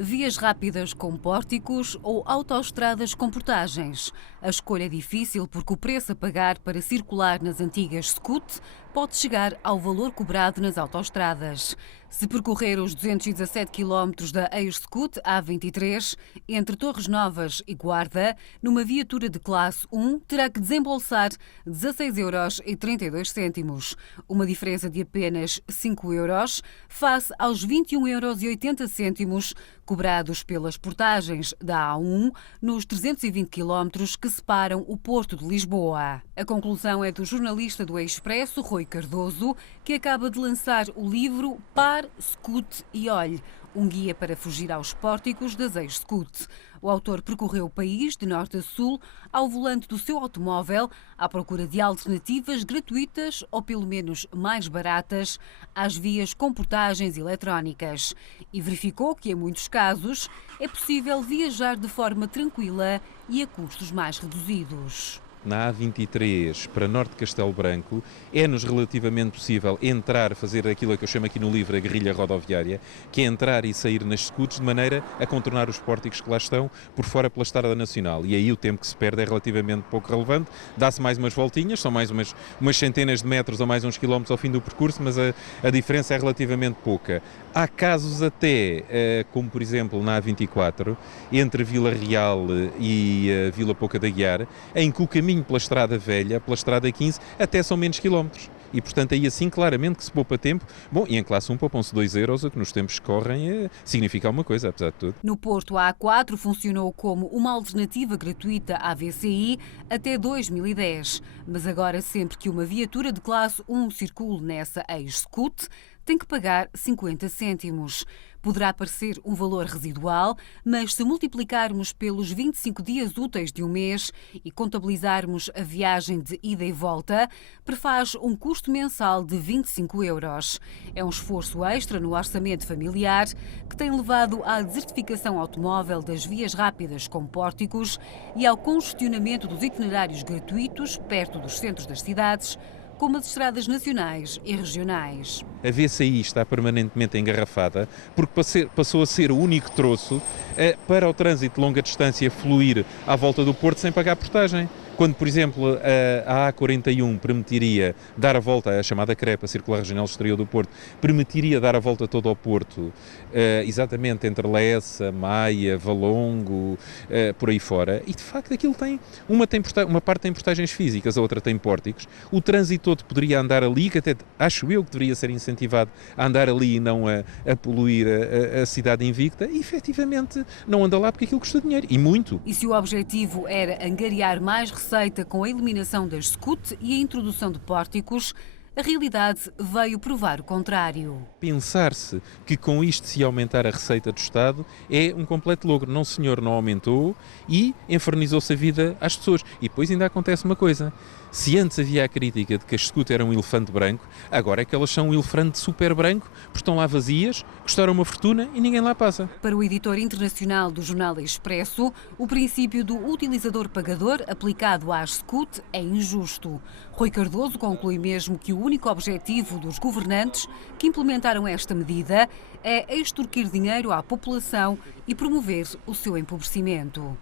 Vias rápidas com pórticos ou autoestradas com portagens. A escolha é difícil porque o preço a pagar para circular nas antigas SCUT pode chegar ao valor cobrado nas autoestradas. Se percorrer os 217 km da ex-SCUT A23, entre Torres Novas e Guarda, numa viatura de classe 1, terá que desembolsar 16,32 €, uma diferença de apenas 5 euros, face aos 21,80 € cobrados pelas portagens da A1 nos 320 km que separam o Porto de Lisboa. A conclusão é do jornalista do Expresso, Rui Cardoso, que acaba de lançar o livro Pare, Scute e Olhe, um guia para fugir aos pórticos das ex-SCUT. O autor percorreu o país de norte a sul ao volante do seu automóvel à procura de alternativas gratuitas ou pelo menos mais baratas às vias com portagens eletrónicas e verificou que, em muitos casos, é possível viajar de forma tranquila e a custos mais reduzidos. Na A23 para norte de Castelo Branco, é-nos relativamente possível entrar, fazer aquilo que eu chamo aqui no livro a guerrilha rodoviária, que é entrar e sair nas SCUTs de maneira a contornar os pórticos que lá estão por fora pela Estrada Nacional. E aí o tempo que se perde é relativamente pouco relevante, dá-se mais umas voltinhas, são mais umas centenas de metros ou mais uns quilómetros ao fim do percurso, mas a diferença é relativamente pouca. Há casos até, como por exemplo na A24, entre Vila Real e Vila Pouca da Guiar, em que o caminho pela Estrada Velha, pela Estrada 15, até são menos quilómetros. E, portanto, aí assim, claramente que se poupa tempo. Bom, e em classe 1 poupam-se 2 euros, o que nos tempos que correm significa alguma coisa, apesar de tudo. No Porto, a A4 funcionou como uma alternativa gratuita à VCI até 2010. Mas agora, sempre que uma viatura de classe 1 circule nessa ex-SCUT, tem que pagar 50 cêntimos. Poderá parecer um valor residual, mas se multiplicarmos pelos 25 dias úteis de um mês e contabilizarmos a viagem de ida e volta, prefaz um custo mensal de 25 euros. É um esforço extra no orçamento familiar que tem levado à desertificação automóvel das vias rápidas com pórticos e ao congestionamento dos itinerários gratuitos perto dos centros das cidades, como as estradas nacionais e regionais. A VCI está permanentemente engarrafada porque passou a ser o único troço para o trânsito de longa distância fluir à volta do Porto sem pagar portagem. Quando, por exemplo, a A41 permitiria dar a volta, a chamada CREP, a Circular Regional Exterior do Porto, permitiria dar a volta todo ao Porto, exatamente entre Lessa, Maia, Valongo, por aí fora, e de facto aquilo tem uma parte tem portagens físicas, a outra tem pórticos, o trânsito todo poderia andar ali, que até acho eu que deveria ser incentivado a andar ali e não a poluir a cidade invicta, e efetivamente não anda lá porque aquilo custa dinheiro, e muito. E se o objetivo era angariar mais receita com a eliminação das SCUT e a introdução de pórticos, a realidade veio provar o contrário. Pensar-se que com isto se aumentar a receita do Estado é um completo logro. Não, senhor, não aumentou e infernizou-se a vida às pessoas. E depois ainda acontece uma coisa. Se antes havia a crítica de que as SCUT eram um elefante branco, agora é que elas são um elefante super branco, porque estão lá vazias, custaram uma fortuna e ninguém lá passa. Para o editor internacional do jornal Expresso, o princípio do utilizador-pagador aplicado às SCUT é injusto. Rui Cardoso conclui mesmo que o único objetivo dos governantes que implementaram esta medida é extorquir dinheiro à população e promover o seu empobrecimento.